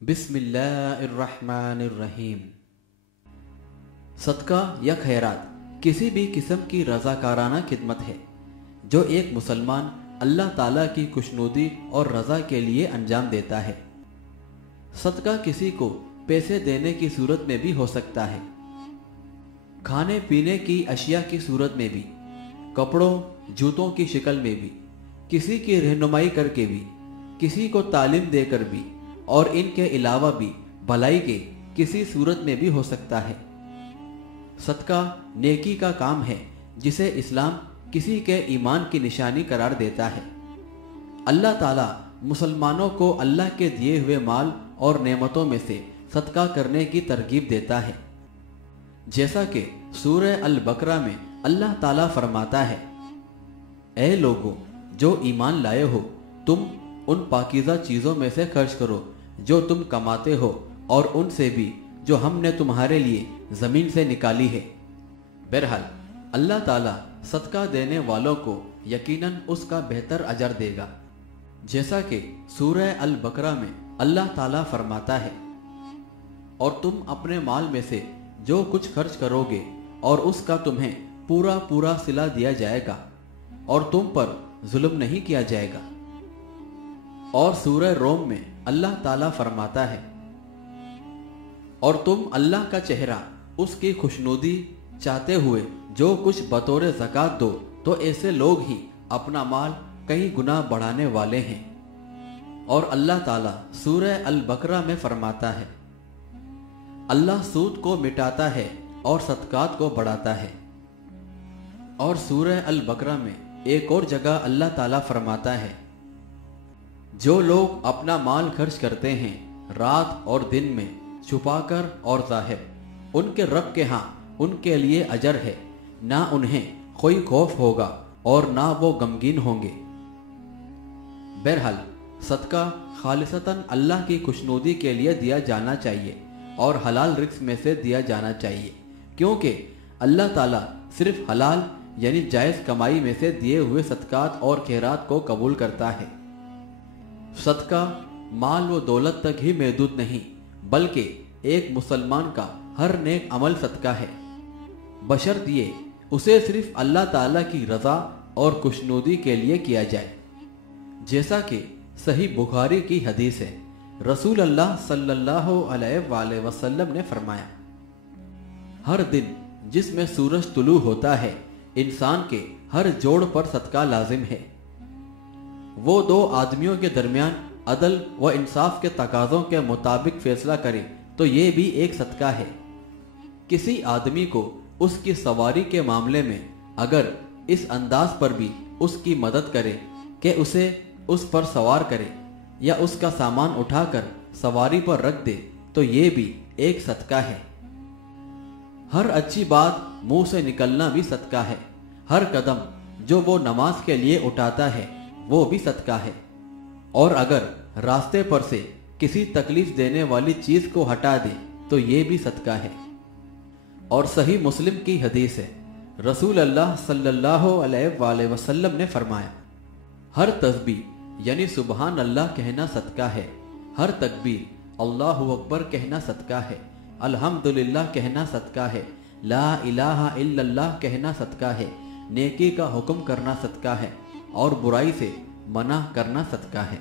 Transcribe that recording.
बिस्मिल्लाहिर्रहमानिर्रहीम। सदका या खैरात किसी भी किस्म की रज़ाकाराना खिदमत है जो एक मुसलमान अल्लाह ताला की खुशनुदी और रज़ा के लिए अंजाम देता है। सदका किसी को पैसे देने की सूरत में भी हो सकता है, खाने पीने की अशिया की सूरत में भी, कपड़ों जूतों की शक्ल में भी, किसी की रहनुमाई करके भी, किसी को तालीम देकर भी, और इनके अलावा भी भलाई के किसी सूरत में भी हो सकता है। सदका नेकी का काम है जिसे इस्लाम किसी के ईमान की निशानी करार देता है। अल्लाह ताला मुसलमानों को अल्लाह के दिए हुए माल और नेमतों में से सदका करने की तरगीब देता है, जैसा कि सूरह अल बकरा में अल्लाह ताला फरमाता है, ऐ लोगों जो ईमान लाए हो, तुम उन पाकीज़ा चीज़ों में से खर्च करो जो तुम कमाते हो, और उनसे भी जो हमने तुम्हारे लिए ज़मीन से निकाली है। बहरहाल अल्लाह ताला सदका देने वालों को यकीनन उसका बेहतर अजर देगा, जैसा कि सूरह अल बकरा में अल्लाह ताला फरमाता है, और तुम अपने माल में से जो कुछ खर्च करोगे और उसका तुम्हें पूरा पूरा सिला दिया जाएगा और तुम पर जुल्म नहीं किया जाएगा। और सूरह रोम में अल्लाह ताला फरमाता है, और तुम अल्लाह का चेहरा उसकी खुशनुदी चाहते हुए जो कुछ बतौर ज़कात दो, तो ऐसे लोग ही अपना माल कई गुना बढ़ाने वाले हैं। और अल्लाह ताला सूरह अल बकरा में फरमाता है, अल्लाह सूद को मिटाता है और सदकात को बढ़ाता है। और सूरह अल बकरा में एक और जगह अल्लाह ताला फरमाता है, जो लोग अपना माल खर्च करते हैं रात और दिन में, छुपाकर और जाहिर, उनके रब के यहाँ उनके लिए अजर है, ना उन्हें कोई खौफ होगा और ना वो गमगीन होंगे। बहरहाल सदका खालिसतन अल्लाह की खुशनुदी के लिए दिया जाना चाहिए और हलाल रिज़्क़ में से दिया जाना चाहिए, क्योंकि अल्लाह ताला सिर्फ हलाल यानी जायज़ कमाई में से दिए हुए सदकात और खैरात को कबूल करता है। सदका माल व दौलत तक ही महदूद नहीं, बल्कि एक मुसलमान का हर नेक अमल सदका है, बशर्त ये उसे सिर्फ अल्लाह ताला की रज़ा और खुशनुदी के लिए किया जाए। जैसा कि सही बुखारी की हदीस है, रसूल अल्लाह सल्लल्लाहु अलैहि वसल्लम ने फरमाया, हर दिन जिसमें सूरज तुलू होता है इंसान के हर जोड़ पर सदका लाजिम है। वो दो आदमियों के दरमियान अदल व इंसाफ के तकाज़ों के मुताबिक फैसला करे तो ये भी एक सदका है। किसी आदमी को उसकी सवारी के मामले में अगर इस अंदाज पर भी उसकी मदद करे कि उसे उस पर सवार करे या उसका सामान उठाकर सवारी पर रख दे, तो ये भी एक सदका है। हर अच्छी बात मुंह से निकलना भी सदका है। हर कदम जो वो नमाज के लिए उठाता है वो भी सदका है। और अगर रास्ते पर से किसी तकलीफ देने वाली चीज को हटा दे तो ये भी सदका है। और सही मुस्लिम की हदीस है, रसूल अल्लाह सल्लल्लाहु अलैहि वसल्लम ने फरमाया, हर तस्बीह यानी सुबहान अल्लाह कहना सदका है, हर तकबीर अल्लाहु अकबर कहना सदका है, अल्हम्दुलिल्लाह कहना सदका है, ला इलाहा इल्लल्लाह कहना सदका है, नेकी का हुक्म करना सदका है और बुराई से मना करना सदका है।